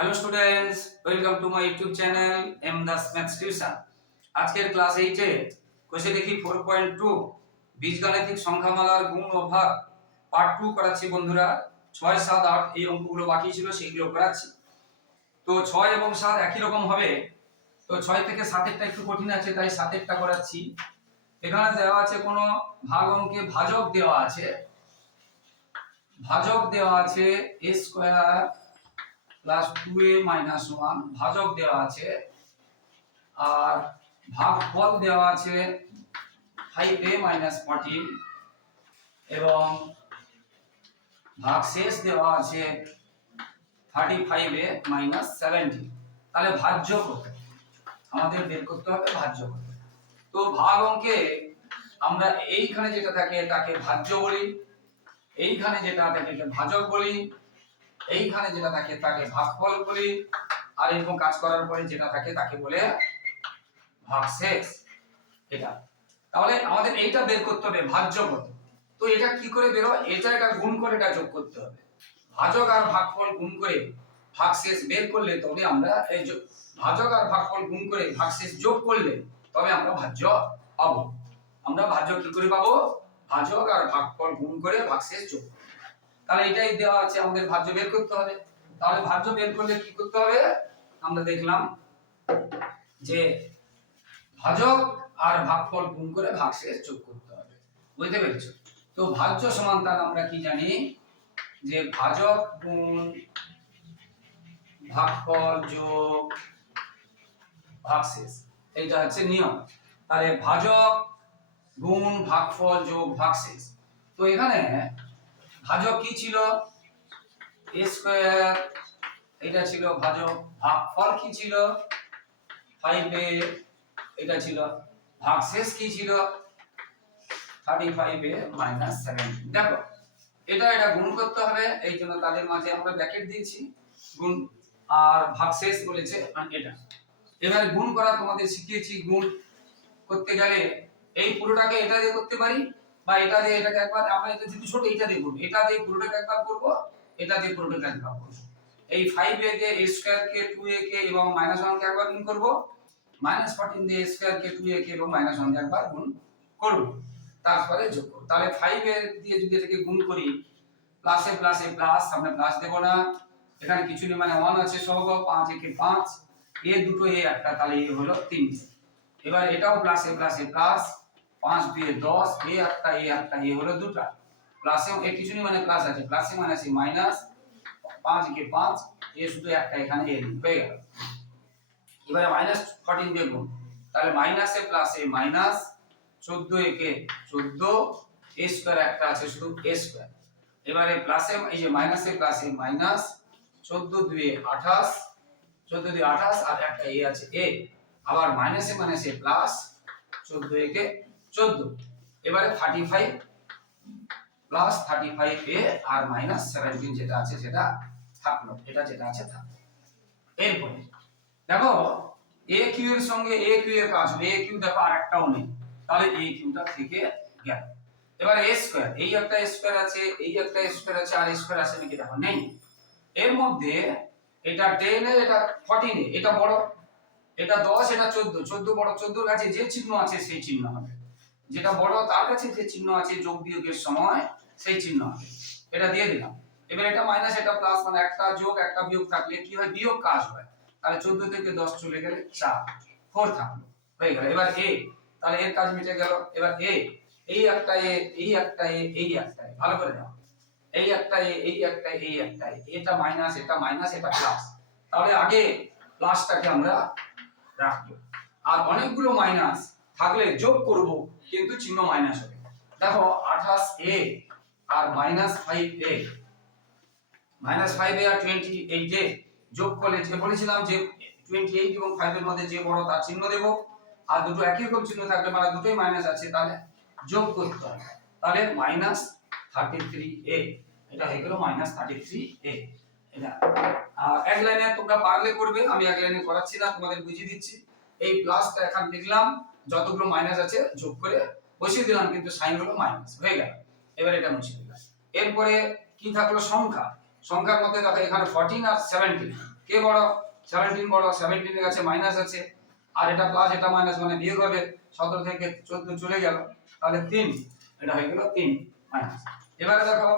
Hello students welcome to my YouTube channel M Das maths tuition আজকের class এইটে কোষে দেখি ফোর পয়েন্ট টু বীজগাণিতিক সংখ্যামালার গুণ ও ভাগ পার্ট টু করাচ্ছি বন্ধুরা। ছয়, সাত, আট এই অঙ্কগুলো বাকি ছিল সেইগুলো করাচ্ছি। তো ছয় এবং সাত একই রকম হবে। তো ছয় থেকে সাতেরটা একটু কঠিন আছে, তাই সাতেরটা করাচ্ছি। এখানে দেওয়া আছে কোনো ভাগ অঙ্কে ভাজক দেওয়া আছে। ভাজক দেওয়া আছে A square plus two A minus one ভাজক দেওয়া আছে আর ভাগফল দেওয়া আছে ফাইভ এ মাইনাস ফোরটিন এবং ভাগশেষ দেওয়া আছে thirty five a minus seventy তাহলে ভাজ্য হবে। আমাদের বের করতে হবে ভাজ্য হবে। তো ভাগ অঙ্কে আমরা এইখানে যেটা থাকে তাকে ভাজ্য বলি, এইখানে যেটা থাকে ভাজক বলি এইখানে যেটা থাকে, তাকে ভাগফল বলি আর এরকম কাজ করার পরে যেটা থাকে, তাকে বলে ভাগশেষ এটা। তাহলে আমাদের এইটা বের করতে হবে ভাজ্য কত তো এটা কি করে বের এটা এটা গুণ করে এটা যোগ করতে হবে। ভাজক আর ভাগফল গুণ করে ভাগশেষ বের করলে তবে আমরা এই যোগ- ভাজক আর ভাগফল গুণ করে ভাগশেষ যোগ করলে তবে আমরা ভাজ্য পাবো। আমরা ভাজ্য কি করে পাবো? ভাজক আর ভাগফল গুণ করে ভাগশেষ যোগ করব। তাহলে এটাই দেওয়া আছে, আমাদের ভাজ্য বের করতে হবে। তাহলে ভাজ্য বের করলে কি করতে হবে? আমরা দেখলাম যে ভাজক আর ভাগফল গুণ করে ভাগশেষ যোগ করতে হবে। বুঝতে পেরেছ? তো ভাজ্য সমান আমরা কি জানি? যে ভাজক গুণ ভাগফল যোগ ভাগশেষ। এইটা হচ্ছে নিয়ম। তাহলে ভাজক গুণ ভাগফল যোগ ভাগশেষ। তো এখানে ভাজক কি ছিল? এ স্কোয়ার এটা ছিল ভাজক ভাগফল কি ছিল? ফাইভ এটা ছিল ভাগশেষ কি ছিল? Thirty five a minus seventeen দেখো, এটা এটা গুণ করতে হবে, এই জন্য তাদের মাঝে আমরা ব্র্যাকেট দিয়েছি। গুণ আর ভাগশেষ বলেছে এটা। এবারে গুণ করা তোমাদের শিখিয়েছি, গুণ করতে গেলে এই পুরোটাকে এটা দিয়ে করতে পারি। বা এটা দিয়ে এটাকে একবার আমরা এটা যদি ছোট, এটা দিয়ে করব। এটা দিয়ে পুরোটাকে একবার করব, এটা দিয়ে পুরোটাকে একবার করব। এই ফাইভ এ কে এ স্কোয়ার কে টু এ কে এবং মাইনাস ওয়ান কে একবার গুণ করব। মাইনাস ফোরটিন দিয়ে স্কোয়ার কে টু এ কে এবং মাইনাস ওয়ান কে একবার গুণ করব। তারপরে যোগ করব। তাহলে ফাইভ এ দিয়ে যদি এটাকে গুণ করি প্লাসে প্লাসে প্লাস সামনে প্লাস দেবো না। এখানে কিছু নেই মানে ওয়ান আছে সহগ পাঁচ একে পাঁচ। এ দুটো এ একটা, তাহলে এ হলো তিনটে। এবার এটাও প্লাসে প্লাসে প্লাস পাঁচ, দুয়ে দশ, এ একটা এ একটা এ হলো দুটা। প্লাসে এ কিছু নেই মানে প্লাস আছে। প্লাসে মাইনাসে মাইনাস পাঁচ কে পাঁচ, এ শুধু একটা, এখানে এ হয়ে গেল। এবারে মাইনাস ফোরটিন দিয়ে গুণ। তাহলে মাইনাসে প্লাসে মাইনাস চোদ্দ একে চোদ্দ, এ স্কোয়ার একটা আছে শুধু এ স্কোয়ার এবারে প্লাসে, এই যে মাইনাসে প্লাসে মাইনাস চোদ্দ দুয়ে আঠাশ, চোদ্দ দুয়ে আঠাশ, আর একটা এ আছে এ। আবার মাইনাসে মাইনাসে প্লাস চোদ্দ একে চোদ্দ। এবারে thirty five plus thirty five a R minus seventeen যেটা আছে সেটা থাকল। এটা যেটা আছে থাকল এরপরে, দেখো এ কিউ এর সঙ্গে এ কিউ এর কাজ এ কিউ দেখো আর একটাও নেই। তাহলে এ কিউটা থেকে গেল। এবার এ স্কোয়ার এই একটা স্কোয়ার আছে, এই একটা স্কোয়ার আছে, আর স্কোয়ার আছে নাকি দেখো নেই। এর মধ্যে এটা টেন এ এটা ফর্টিন এটা বড়, এটা দশ, এটা চোদ্দ চোদ্দ বড়, চোদ্দোর কাছে যে চিহ্ন আছে সেই চিহ্ন হবে। যেটা বড়, তার কাছে যে চিহ্ন আছে যোগ বিয়োগের সময়, সেই চিহ্ন হবে। এটা দিয়ে দিলাম। এবার এটা মাইনাস এটা প্লাস মানে একটা যোগ, একটা বিয়োগ থাকলে কি হয়? বিয়োগ কাজ হয়। তাহলে চোদ্দ থেকে দশ চলে গেলে চার। ফোর থাকল। হয়ে গেল। এবার এ তাহলে এর কাজ মিটে গেল। এবার এ এই একটা এ এই একটা এ এই একটা এ ভালো করে দাও এই একটা এ এই একটা এই একটা। এটা মাইনাস এটা মাইনাস এটা প্লাস তাহলে আগে প্লাসটাকে আমরা রাখব। আর অনেকগুলো মাইনাস থাকলে যোগ করব, কিন্তু চিহ্ন মাইনাস হবে। দেখো, আঠাশ a R minus five a minus five a R twenty eight a যোগ করলে যে বলেছিলাম যে টোয়েন্টি এইট এবং ফাইভ এর মধ্যে যে বড় তার চিহ্ন দেব, আর দুটো একই রকম চিহ্ন থাকলে মানে দুটোই মাইনাস আছে, তাহলে যোগ করতে হবে। তাহলে মাইনাস থার্টি থ্রি এ এটা হয়ে গেল মাইনাস থার্টি থ্রি এ এক লাইনে তোমরা পারলে করবে, আমি এক লাইনে করাচ্ছি না, তোমাদের বুঝিয়ে দিচ্ছি। এই প্লাসটা এখন দেখলাম যতগুলো মাইনাস আছে যোগ করে বসিয়ে দিলাম, কিন্তু সাইন হলো মাইনাস হয়ে গেল। এবার এটা মুছে দিলাম। এরপরে কি থাকল? সংখ্যা। সংখ্যার মধ্যে দেখো এখানে 14 আর 17 কে বড়? সেভেন্টিন বড় সেভেন্টিনের কাছে মাইনাস আছে। আর এটা প্লাস এটা মাইনাস মানে বিয়োগ হবে। সতেরো থেকে চোদ্দ চলে গেল। তাহলে তিন। এটা হয়ে গেল তিন মাইনাস এবারে দেখো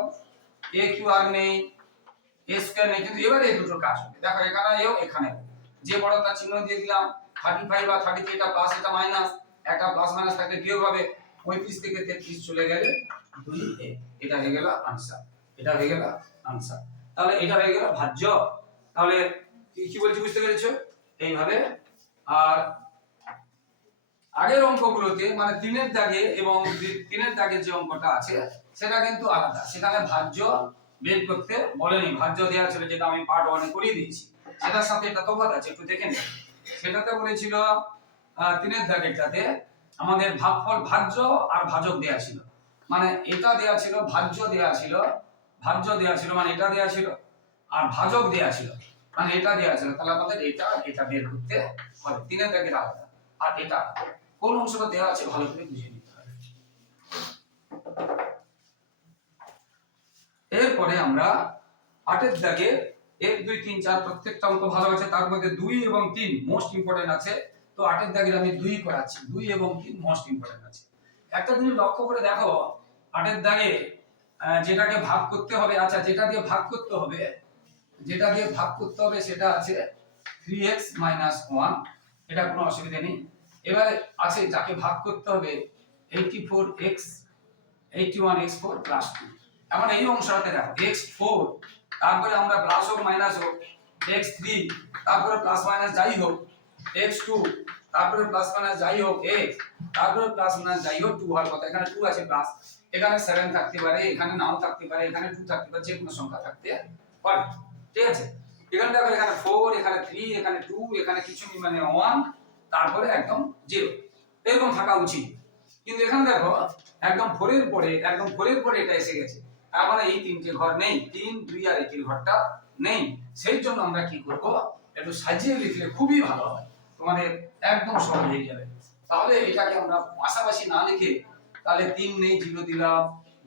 এ কিউ আর নেই এ স্কোয়ার নেই, কিন্তু এবারে এই দুটোর কাজ হবে। দেখো এখানে, এও এখানে। যে বড় তার চিহ্ন দিয়ে দিলাম। থার্টি ফাইভ আর থার্টি থ্রি এটা প্লাস এটা মাইনাস একটা প্লাস মাইনাস থাকলে বিয়োগ হবে? পঁয়ত্রিশ থেকে তেত্রিশ চলে গেলে দুই এটা হয়ে গেল আনসার এটা হয়ে গেল আনসার তাহলে এটা হয়ে গেল ভাজ্য। তাহলে কি বলছি বুঝতে পেরেছ? আর আগের অঙ্কগুলোতে মানে তিনের দাগে এবং তিনের যে অঙ্কটা আছে, সেটা কিন্তু আলাদা। সেখানে ভাজ্য বের করতে বলেনি। ভাজ্য দেওয়া ছিল, যেটা আমি পার্ট ওয়ানে করিয়ে দিয়েছি। সেটার সাথে এটা তফাৎ আছে, একটু দেখে নিন সেটাতে বলেছিল তিনের দাগেরটাতে আমাদের ভাগফল ভাজ্য আর ভাজক দেয়া ছিল। মানে এটা দেয়া ছিল, ভাজ্য দেয়া ছিল, ভাজ্য দেয়া ছিল মানে এটা দেয়া ছিল আর ভাজক দেয়া ছিল মানে এটা দেয়া ছিল। তাহলে আমাদের এটা এটা বের করতে হবে। তিনের আলাদা। আর এটা কোন অংশটা দেওয়া আছে ভালো করে বুঝে নিতে হবে। এরপরে আমরা আটের দাগে এক, দুই, তিন, চার প্রত্যেকটা অঙ্ক ভালো আছে। তার মধ্যে দুই এবং তিন মোস্ট ইম্পর্টেন্ট আছে। তো আটের দাগের আমি দুই করাচ্ছি, দুই এবং তিন মোস্ট ইম্পর্টেন্ট আছে। একটা জিনিস লক্ষ্য করে দেখো, আটের দাগে যেটাকে ভাগ করতে হবে আচ্ছা যেটা দিয়ে ভাগ করতে হবে, যেটা দিয়ে ভাগ করতে হবে সেটা আছে থ্রি এক্স মাইনাস ওয়ান এটা কোনো অসুবিধা নেই। এবারে আছে যাকে ভাগ করতে হবে eighty four x eighty one x four plus two এখন এই অংশটাতে দেখো এক্স ফোর তারপরে আমরা প্লাস হোক মাইনাস হোক এক্স থ্রি তারপরে প্লাস মাইনাস যাই হোক এক্স টু তারপরে প্লাস মাইনাস যাই হোক এক্স তারপরে প্লাস মাইনাস যাই হোক টু হওয়ার কথা। এখানে টু আছে প্লাস এখানে সেভেন থাকতে পারে এখানে নাও থাকতে পারে এখানে টু থাকতে পারে যে কোনো সংখ্যা থাকতে পারে। ঠিক আছে? এখানে দেখো এখানে ফোর এখানে থ্রি এখানে টু এখানে কিছু নেই, মানে ওয়ান তারপরে একদম জিরো এরকম থাকা উচিত। কিন্তু এখানে দেখো একদম ফোরের পরে একদম ফোরের পরে এটা এসে গেছে। তার মানে এই তিনটে ঘর নেই। তিন দুই আর একের ঘরটা নেই। সেই জন্য আমরা কি করব? একটু সাজিয়ে লিখলে খুবই ভালো হয়। তোমাদের একদম সহজ হয়ে যাবে। তাহলে এটাকে আমরা পাশাপাশি না লিখে তাহলে তিন নেই, জিরো দিলাম,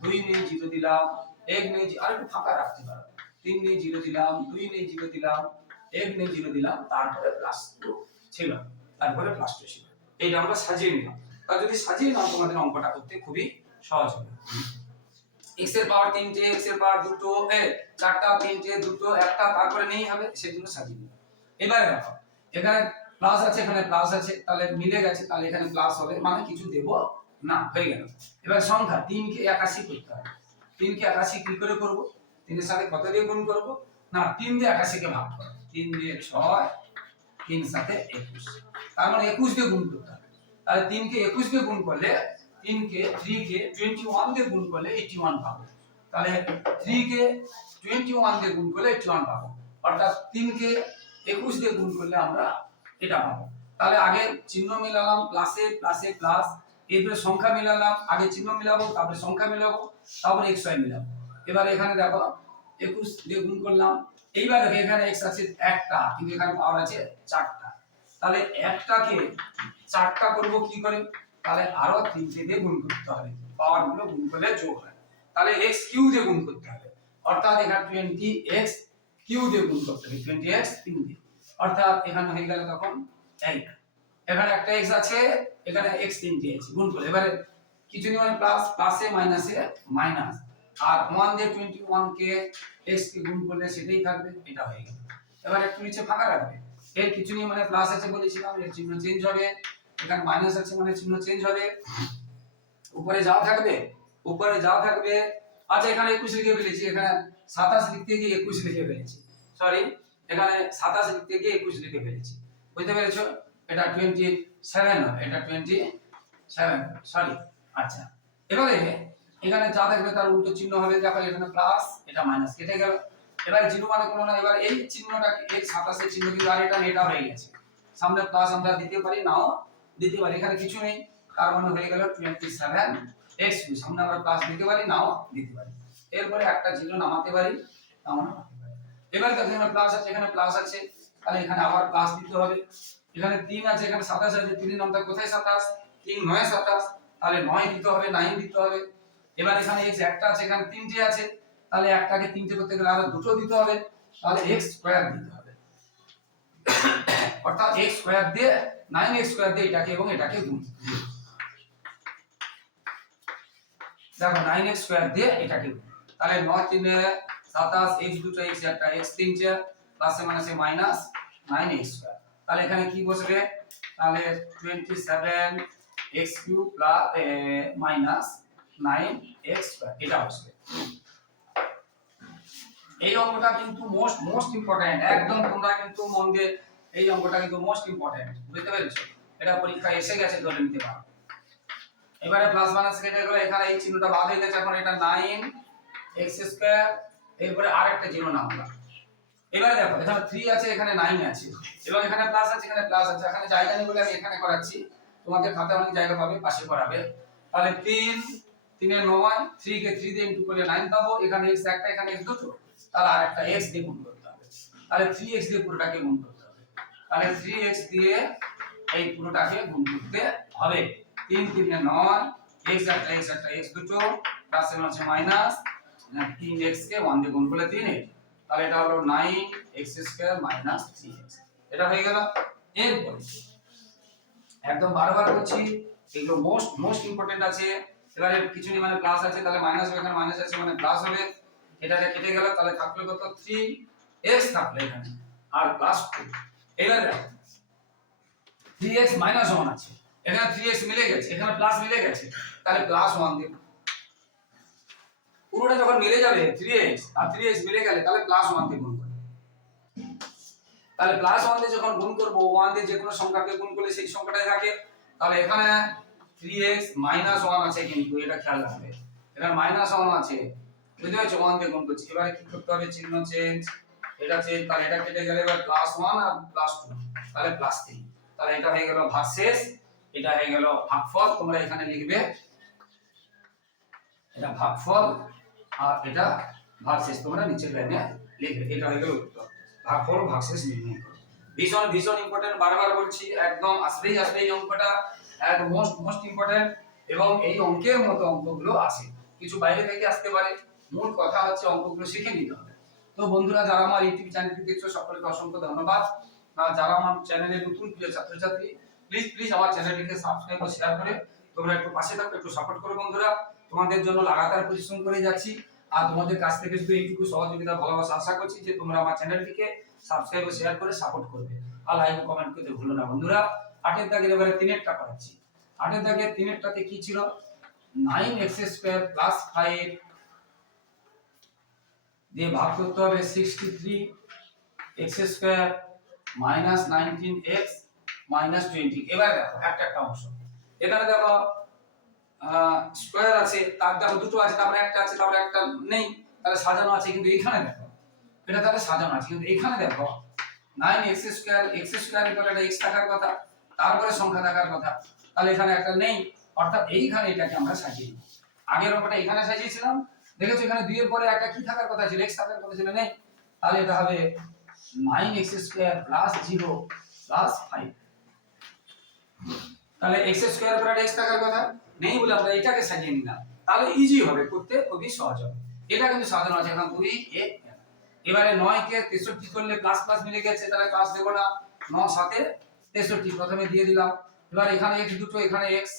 দুই নেই, জিরো দিলাম, এক নেই আর একটু ফাঁকা রাখতে পারো। তিন নেই, জিরো দিলাম, দুই নেই, জিরো দিলাম, এক নেই, জিরো দিলাম, তারপরে প্লাস টু ছিল। তারপরে প্লাস টু ছিল। এইটা আমরা সাজিয়ে নিলাম। তা যদি সাজিয়ে নাও, তোমাদের অঙ্কটা করতে খুবই সহজ হবে। এক্সের পাওয়ার তিনটে এক্সের পাওয়ার দুটো, এ চারটা তিনটে, দুটো, একটা, তারপরে নেই হবে, সেগুলো সাজিয়ে নিলাম। এবারে দেখো, এখানে প্লাস আছে এখানে প্লাস আছে, তাহলে মিলে গেছে, তাহলে এখানে প্লাস হবে মানে কিছু দেব না, হয়ে গেল। এবার সংখ্যা, তিনকে একাশি করতে হবে। তিনকে একাশি কি করে করব? তিনের সাথে কত দিয়ে গুণ করব? না, তিন দিয়ে একাশিকে ভাগ করো তিন দিয়ে ছয়, তিন সাথে একুশ। তার মানে একুশ দিয়ে গুণ করতে হবে। তাহলে তিনকে একুশ দিয়ে গুণ করলে, তিনকে থ্রি কে টোয়েন্টি ওয়ান দিয়ে গুণ করলে এইটি ওয়ান পাবো। তাহলে থ্রি কে টোয়েন্টি ওয়ান দিয়ে গুণ করলে এইটি ওয়ান পাবো। অর্থাৎ তিনকে একুশ দিয়ে গুণ করলে আমরা এটা পাবো তাহলে আগে চিহ্ন মিলালাম প্লাসে প্লাসে প্লাস এরপরে সংখ্যা মিলালাম, আগে চিহ্ন মিলাবো, তারপরে সংখ্যা মিলাবো, তারপরে এক্স ওয়াই মিলাবো। এবার এখানে দেখো, একুশ দিয়ে গুণ করলাম। এইবার দেখো, এখানে এক্স আছে একটা, কিন্তু এখানে পাওয়ার আছে চারটা। তাহলে একটাকে চারটা করব কি করে? তাহলে আরও তিনটে দিয়ে গুণ করতে হবে। পাওয়ারগুলো গুণ করলে যোগ হয়। তাহলে এক্স কিউ দিয়ে গুণ করতে হবে। অর্থাৎ এখানে টোয়েন্টি এক্স কিউ দিয়ে গুণ করতে হবে। টোয়েন্টি এক্স কিউ দিয়ে অর্থাৎ এখানে হয়ে গেল তখন এই এখানে একটা এক্স আছে, এখানে এক্স তিনটে আছে, গুণ করলে এবারে কিছু নেই মানে প্লাস প্লাসে মাইনাসে মাইনাস আর ওয়ান দিয়ে টোয়েন্টি ওয়ান কে এক্স কে গুণ করলে সেটাই থাকবে, এটা হয়ে গেল। এবার একটু নিচে ফাঁকা রাখবে। এর কিছু নিয়ে মানে প্লাস আছে বলেছিলাম, এর চিহ্ন চেঞ্জ হবে। এখানে মাইনাস আছে মানে চিহ্ন চেঞ্জ হবে। উপরে যাও থাকবে, উপরে যাও থাকবে। আচ্ছা এখানে একুশ লিখে ফেলেছি, এখানে সাতাশ লিখতে গিয়ে একুশ লিখে ফেলেছি। সরি এখানে সাতাশ লিখতে গিয়ে একুশ লিখে ফেলেছি। বুঝতে পেরেছ? এটা টোয়েন্টি সেভেন এটা টোয়েন্টি সেভেন সরি আচ্ছা। এবারে এখানে যা থাকবে তার উল্টো চিহ্ন হবে, দেখো এখানে প্লাস এটা মাইনাস কেটে গেল। এবারে জিরো মানে কোনো না, এবার এই চিহ্নটা এই সাতাশের চিহ্ন কিন্তু আর এটা এটা হয়ে গেছে। সামনে প্লাস আমরা দিতে পারি, নাও দিতে পারি, এখানে কিছু নেই। তার মানে হয়ে গেল টোয়েন্টি সেভেন এক্স সামনে আমরা প্লাস দিতে পারি, নাও দিতে পারি। এরপরে একটা জিরো নামাতে পারি, নাও নামাতে পারি। এবার দেখো এখানে প্লাস আছে, এখানে প্লাস আছে। তাহলে এখানে আবার প্লাস দিতে হবে। এখানে তিন আছে, এখানে সাতাশ আছে তিনের নামটা কোথায় সাতাশ? তিন নয় সাতাশ। তাহলে নয় দিতে হবে নাইন দিতে হবে। এবার এখানে এক্স একটা আছে, এখানে তিনটে আছে। তাহলে একটাকে তিনটে করতে গেলে আরও দুটো দিতে হবে। তাহলে এক্স স্কোয়ার দিতে হবে। অর্থাৎ x স্কয়ার দিয়ে 9x স্কয়ার দিয়ে এটাকে এবং এটাকে গুণ। দেখো 9x স্কয়ার দিয়ে এটাকে তাহলে 9 তিনে 27 x দুটো x একটা তিনটে প্লাসে মাইনাসে মাইনাস 9x স্কয়ার তাহলে এখানে কি বসবে? তাহলে 27 x cube plus minus 9x square এটা বসবে। এই অঙ্কটা কিন্তু মোস্ট মোস্ট ইম্পর্টেন্ট একদম তোমরা কিন্তু মন এই অঙ্কটা কিন্তু মোস্ট ইম্পর্টেন্ট বুঝতে পেরেছ? এটা পরীক্ষায় এসে গেছে, ধরে নিতে পারো। এবারে প্লাস মাইনাস কেটে গেল, এখানে এই চিহ্নটা বাদ হয়ে গেছে, এখন এটা 9 x স্কয়ার এরপরে আরেকটা চিহ্ন নামলাম এবারে দেখো, এখানে 3 আছে, এখানে 9 আছে, এবং এখানে প্লাস আছে, এখানে প্লাস আছে। এখানে জায়গা নেই বলে আমি এখানে করাচ্ছি। তোমাদের খাতায় অনেক জায়গা পাবে, পাশে করাবে। তাহলে 3 তিনে 9 3 কে 3 দিয়ে ইনটু করলে 9 পাবো। এখানে x একটা, এখানে x দুটো। তাহলে আরেকটা x দিয়ে গুণ করতে হবে। তাহলে 3x দিয়ে পুরোটাকে গুণ করতে হবে। তাহলে থ্রি 3x দিয়ে এই পুরোটাকে গুণ করতে হবে। 3 তিনে 9 x একটা x একটা, x দুটো প্লাস এর মাইনাস 3x কে 1 দিয়ে গুণ করলে 3x তাহলে এটা হলো 9x স্কয়ার মাইনাস 3x এটা হয়ে গেল এরপর, একদম বারবার করছি, এগুলো মোস্ট মোস্ট ইম্পর্টেন্ট আছে, এবারে কিছু নেই মানে প্লাস আছে, তাহলে মাইনাস হবে, এখানে মাইনাস আছে মানে প্লাস হবে। এটাকে কেটে গেল, তাহলে থাকল কত? 3x থাকল এখানে, আর প্লাস 2 এবারে 3x মাইনাস 1 আছে, এখানে 3x মিলে গেছে, এখানে প্লাস মিলে গেছে, তাহলে প্লাস 1 দেব পুরোটা যখন মিলে যাবে 3x আর 3x মিলে গেলে তাহলে প্লাস 1 দিয়ে গুণ করব। তাহলে প্লাস 1 দিয়ে যখন গুণ করব 1 দিয়ে যে কোনো সংখ্যাকে গুণ করলে সেই সংখ্যাটাই থাকে। তাহলে এখানে 3x 1 আছে কিন্তু, এটা খেয়াল রাখবে। এখানে মাইনাস 1 আছে। বুঝতে পারছ? 1 দিয়ে গুণ করছি। এবারে কি করতে হবে? চিহ্ন চেঞ্জ এটা চেঞ্জ তাহলে এটা কেটে গেলে এবার প্লাস 1 আর প্লাস 2 তাহলে প্লাস 3 তাহলে এটা হয়ে গেল ভাগশেষ এটা হয়ে গেল ভাগফল। তোমরা এখানে লিখবে, এটা ভাগফল। আর এটা ভাগশেষ তোমরা নিচের লাইনে লিখবে। এটা হয়ে গেল উত্তর। ভাগফল ও ভাগশেষ নির্ণয় করো। ভীষণ ভীষণ ইম্পর্টেন্ট বারবার বলছি, একদম আসলেই আসলে এই অঙ্কটা এক মোস্ট মোস্ট ইম্পর্টেন্ট এবং এই অঙ্কের মতো অঙ্কগুলো আসে কিছু বাইরে থেকে আসতে পারে। মূল কথা হচ্ছে অঙ্কগুলো শিখে নিতে হবে। তো বন্ধুরা, যারা আমার ইউটিউব চ্যানেলটি দেখছ, সকলকে অসংখ্য ধন্যবাদ। আর যারা আমার চ্যানেলে নতুন প্রিয় ছাত্রছাত্রী প্লিজ প্লিজ আমার চ্যানেলটিকে সাবস্ক্রাইব ও শেয়ার করে তোমরা একটু পাশে থাকো, একটু সাপোর্ট করো বন্ধুরা। তোমাদের জন্য লাগাতার পরিশ্রম করে যাচ্ছি। আর তোমাদের কাছ থেকে শুধু এইটুকু সহযোগিতা, ভালোবাসা আশা করছি যে তোমরা আমার চ্যানেলটিকে সাবস্ক্রাইব ও শেয়ার করে সাপোর্ট করবে। আর লাইক কমেন্ট করতে ভুলো না বন্ধুরা। আটের দাগের এবারে তিনেরটা করাচ্ছি আটের দাগের তিনেরটাতে কি ছিল? Nine x square plus five দিয়ে ভাগ করতে হবে sixty three x square minus nineteen x minus twenty এবার দেখো, একটা একটা অংশ। এখানে দেখো স্কোয়ার আছে, তার দেখো দুটো আছে, তারপরে একটা আছে, তারপরে একটা নেই, তাহলে সাজানো আছে, কিন্তু এখানে দেখো। এটা তাহলে সাজানো আছে, কিন্তু এখানে দেখো nine x square x square পরে একটা এক্স থাকার কথা, তারপরে সংখ্যা থাকার কথা, তাহলে এখানে একটা নেই, অর্থাৎ এইখানে এটাকে আমরা সাজিয়ে দিই। আগের অঙ্কটা এখানে সাজিয়েছিলাম, দেখেছ এখানে দুইয়ের পরে একটা কি থাকার কথা ছিল এক্স থাকার কথা ছিল, নেই। তাহলে এটা হবে nine x square plus zero plus five তাহলে এক্স স্কোয়ার পরে এক্স থাকার কথা নেই বলে আমরা এটাকে সাজিয়ে নিলাম। তাহলে ইজি হবে, করতে খুবই সহজ হবে। এটা কিন্তু সাজানো আছে এখন দুই এক এবারে নয় কে তেষট্টি করলে প্লাস প্লাস মিলে গেছে, তাহলে প্লাস দেবো না। ন সাথে তেষট্টি, প্রথমে দিয়ে দিলাম। এবার এখানে এক্স দুটো, এখানে এক্স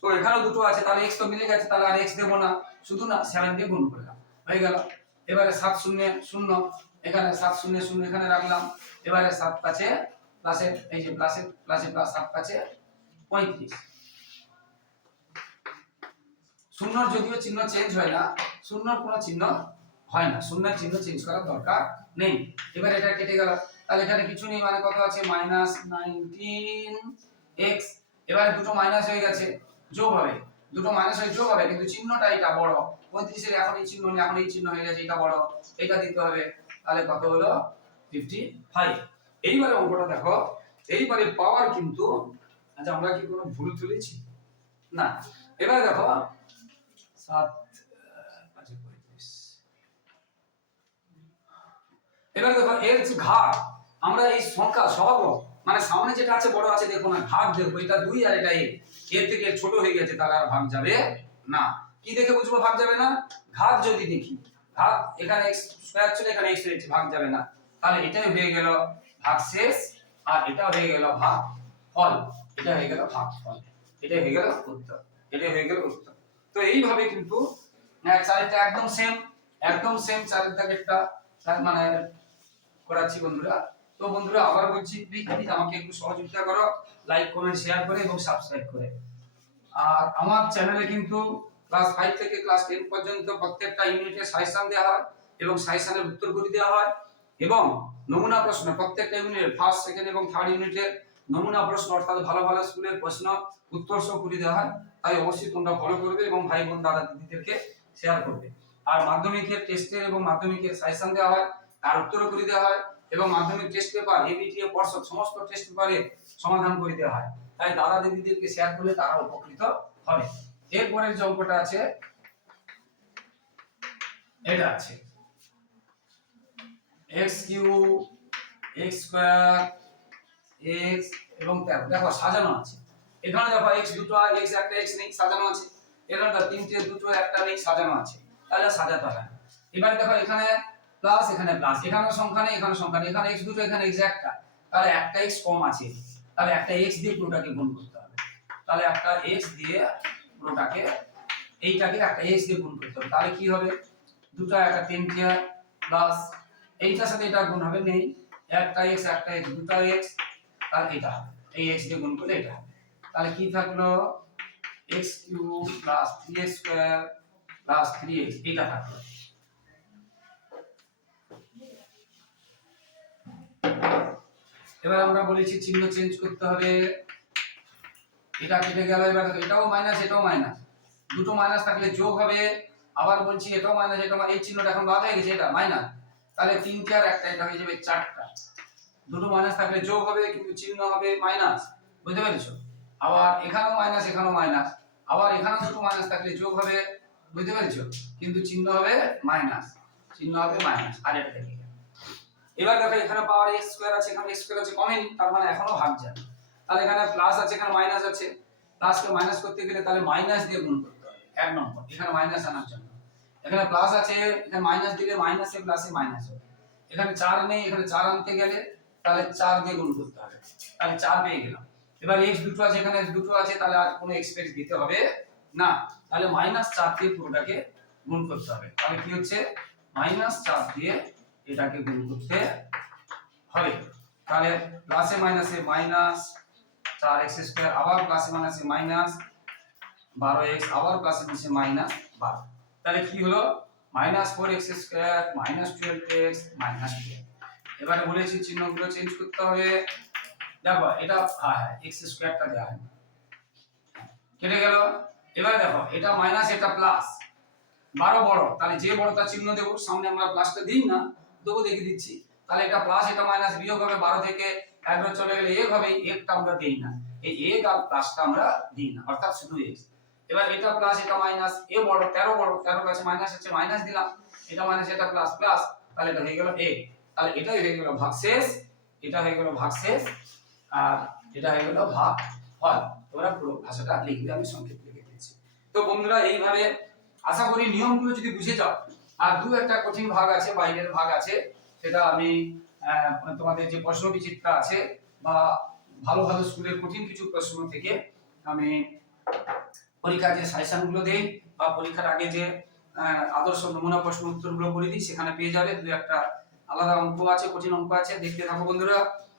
তো এখানেও দুটো আছে, তাহলে এক্স তো মিলে গেছে, তাহলে আর এক্স দেবো না। শুধু না সেভেন দিয়ে গুণ করলাম হয়ে গেল। এবারে সাত শূন্য শূন্য, এখানে সাত শূন্য শূন্য, এখানে রাখলাম। এবারে সাত কাছে প্লাসে এই যে প্লাসে প্লাসে প্লাস সাত কাছে পঁয়ত্রিশ। শূন্যর যদিও চিহ্ন চেঞ্জ হয় না, শূন্যর কোনো চিহ্ন হয় না। শূন্যের চিহ্ন চেঞ্জ করার দরকার নেই। এবার এটা কেটে গেল। তাহলে এখানে কিছু নেই মানে কত আছে? মাইনাস নাইনটিন এক্স এবারে দুটো মাইনাস হয়ে গেছে, যোগ হবে। দুটো মাইনাস হয়ে যোগ হবে, কিন্তু চিহ্নটা এটা বড়। পঁয়ত্রিশের এখন এই চিহ্ন নেই, এখন এই চিহ্ন হয়ে গেছে, এটা বড়। এটা দিতে হবে। তাহলে কত হলো? ফিফটি ফাইভ এইবারে অঙ্কটা দেখো, এইবারে পাওয়ার কিন্তু আচ্ছা আমরা কি কোনো ভুল তুলেছি? না। এবারে দেখো সাত পাঁচে পঁয়ত্রিশ এবার দেখো, এর ঘাট, আমরা এই সংখ্যা সহগ মানে সামনে যেটা আছে, বড় আছে, দেখো না, ঘাট দেখব এটা দুই আর এটা এক। এর থেকে ছোট হয়ে গেছে, তাহলে আর ভাগ যাবে না। কি দেখে বুঝব ভাগ যাবে না? ঘাত যদি দেখি ঘাত এখানে এক্স স্কয়ার ছিল, এখানে এক্স রয়েছে ভাগ যাবে না। তাহলে এটাই হয়ে গেল ভাগশেষ আর এটা হয়ে গেল ভাগ ফল। এটা হয়ে গেল ভাগ ফল। এটা হয়ে গেল উত্তর। এটা হয়ে গেল উত্তর। এইভাবে কিন্তু আহ, চারিটা একদম সেম একদম সেম চারের দাগেরটা মানে করাচ্ছি বন্ধুরা। তো বন্ধুরা আবার বলছি প্লিজ আমাকে একটু সহযোগিতা করো লাইক কমেন্ট শেয়ার করে এবং সাবস্ক্রাইব করে। আর আমার চ্যানেলে কিন্তু ক্লাস ফাইভ থেকে ক্লাস টেন পর্যন্ত প্রত্যেকটা ইউনিটে সাজেশন দেওয়া হয় এবং সাজেশনের উত্তর করে দেওয়া হয় এবং নমুনা প্রশ্ন প্রত্যেকটা ইউনিটের ফার্স্ট সেকেন্ড এবং থার্ড ইউনিটের নমুনা প্রশ্ন, অর্থাৎ ভালো ভালো স্কুলের প্রশ্ন, উত্তর সহ করে দেওয়া হয়। তাই অবশ্যই তোমরা ফলো করবে এবং ভাই বোন, দাদা দিদিদেরকে শেয়ার করবে। আর মাধ্যমিকের টেস্টের এবং মাধ্যমিকের সাজেশন দেওয়া হয়, তার উত্তরও করে দেওয়া হয় এবং মাধ্যমিক টেস্ট পেপার এবিটিএ পর্ষদ, সমস্ত টেস্ট পেপারে সমাধান করে দেওয়া হয়। তাই দাদা দিদিদেরকে শেয়ার করলে তারা উপকৃত হবে। এরপরের যে অঙ্কটা আছে, এটা আছে। X cube x square x এবং তেরো দেখো সাজানো আছে। এখানে দেখো এক্স দুটো এক্স একটা এক্স নেই, সাজানো আছে। এখানে দেখো তিনটে, দুটো, একটা নেই, সাজানো আছে। তাহলে সাজাতে না। এবারে দেখো এখানে প্লাস এখানে প্লাস এখানে সংখ্যা নেই এখানে সংখ্যা নেই। এখানে এক্স দুটো, এখানে এক্স একটা। তাহলে একটা এক্স কম আছে। তাহলে একটা এক্স দিয়ে পুরোটাকে গুণ করতে হবে। তাহলে একটা এক্স দিয়ে পুরোটাকে, এইটাকে একটা এক্স দিয়ে গুণ করতে হবে। তাহলে কি হবে? দুটো, একটা, তিনটে প্লাস এইটার সাথে এটা গুণ হবে নেই। একটা এক্স একটা এক্স দুটো এক্স তাহলে এটা হবে। এই এক্স দিয়ে গুণ করলে এটা হবে। তাহলে কি থাকল? X cube plus three x square plus three x এটা থাকল। এবার আমরা বলেছি চিহ্ন চেঞ্জ করতে হবে। এটা কেটে গেল, এবার এটাও মাইনাস এটাও মাইনাস দুটো মাইনাস থাকলে যোগ হবে। আবার বলছি এটাও মাইনাস এটাও এই চিহ্নটা এখন বাদ হয়ে গেছে, এটা মাইনাস তাহলে তিন চার একটা, এটা হয়ে যাবে চারটা। দুটো মাইনাস থাকলে যোগ হবে, কিন্তু চিহ্ন হবে মাইনাস বুঝতে পেরেছ? আবার এখানেও মাইনাস এখানেও মাইনাস আবার এখানেও দুটো মাইনাস থাকলে যোগ হবে, বুঝতে পেরেছ? কিন্তু চিহ্ন হবে মাইনাস চিহ্ন হবে মাইনাস আর এটা থেকে এবার দেখো, এখানে পাওয়ার এক্স স্কোয়ার আছে, এখানে এক্স স্কোয়ার আছে কমেনি তার মানে এখনও ভাগ যায় তাহলে এখানে প্লাস আছে, এখানে মাইনাস আছে। প্লাসকে মাইনাস করতে গেলে তাহলে মাইনাস দিয়ে গুণ করতে হবে, এক নম্বর। এখানে মাইনাস আনার জন্য। এখানে প্লাস আছে, এখানে মাইনাস দিলে মাইনাসে প্লাসে মাইনাস হবে। এখানে চার নেই, এখানে চার আনতে গেলে তাহলে চার দিয়ে গুণ করতে হবে। তাহলে চার পেয়ে গেলাম। এবার এক্স দুটো আছে, এখানে x দুটো আছে, তাহলে আর কোনো এক্সপেক্ট দিতে হবে না। তাহলে মাইনাস চার দিয়ে পুরোটাকে গুণ করতে হবে। তাহলে কি হচ্ছে? মাইনাস চার দিয়ে এটাকে গুণ করতে হবে। তাহলে প্লাসে মাইনাসে মাইনাস চার এক্স স্কোয়ার আবার প্লাসে মাইনাসে মাইনাস বারো এক্স আবার প্লাসে মাইনাসে মাইনাস বারো। তাহলে কি হলো? Minus four x square minus twelve x minus twelve এবারে বলেছি চিহ্নগুলো চেঞ্জ করতে হবে। দেখো, এটা হ্যাঁ হ্যাঁ এক্স স্কোয়ারটা দেওয়া হয় কেটে গেল। এবার দেখো, এটা মাইনাস এটা প্লাস বারো বড়, তাহলে যে বড় তার চিহ্ন দেবো, সামনে আমরা প্লাসটা দিই না, তবু দেখে দিচ্ছি। তাহলে এটা প্লাস এটা মাইনাস বিয়োগ হবে বারো থেকে এগারো চলে গেলে এক হবে একটা আমরা দিই না। এই এক আর প্লাসটা আমরা দিই না, অর্থাৎ শুধু এক্স এবার এটা প্লাস এটা মাইনাস এ বড়, তেরো বড়, তেরো কাছে মাইনাস আছে মাইনাস দিলাম। এটা মাইনাস এটা প্লাস প্লাস তাহলে এটা হয়ে গেল এ তাহলে এটাই হয়ে গেল ভাগশেষ এটা হয়ে গেল ভাগশেষ আর এটা হয়ে গেল ভাগ ফল। তোমরা পুরো ভাষাটা লিখবে, আমি সংক্ষেপ লিখে দিচ্ছি। তো বন্ধুরা, এইভাবে আশা করি নিয়মগুলো যদি বুঝে যাও, আর দু একটা কঠিন ভাগ আছে, বাইরের ভাগ আছে, সেটা আমি তোমাদের যে প্রশ্ন বিচিত্রা আছে, বা ভালো ভালো স্কুলের কঠিন কিছু প্রশ্ন থেকে আমি পরীক্ষার যে সাজেশনগুলো দেই, বা পরীক্ষার আগে যে আদর্শ নমুনা প্রশ্ন উত্তরগুলো করে দিই, সেখানে পেয়ে যাবে। দু একটা আলাদা অঙ্ক আছে, কঠিন অঙ্ক আছে, দেখতে থাকো বন্ধুরা।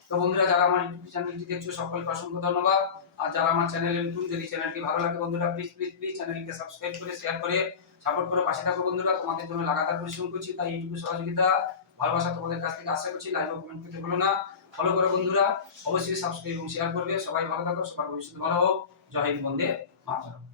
তো বন্ধুরা, যারা আমার ইউটিউব চ্যানেলটি দেখছ, সকলকে অসংখ্য ধন্যবাদ। আর যারা আমার চ্যানেলে নতুন, যদি চ্যানেলটি ভালো লাগে বন্ধুরা প্লিজ প্লিজ প্লিজ চ্যানেলটিকে সাবস্ক্রাইব করে শেয়ার করে সাপোর্ট করে পাশে থাকো বন্ধুরা। তোমাদের জন্য লাগাতার পরিশ্রম করছি, তাই ইউটিউবে সহযোগিতা, ভালোবাসা তোমাদের কাছ থেকে আশা করছি লাইভ কমেন্ট করতে ভুলো না। ফলো করো বন্ধুরা, অবশ্যই সাবস্ক্রাইব এবং শেয়ার করবে। সবাই ভালো থাকো, সবার ভবিষ্যৎ ভালো হোক। জয় হিন্দ, বন্দে মাতরম।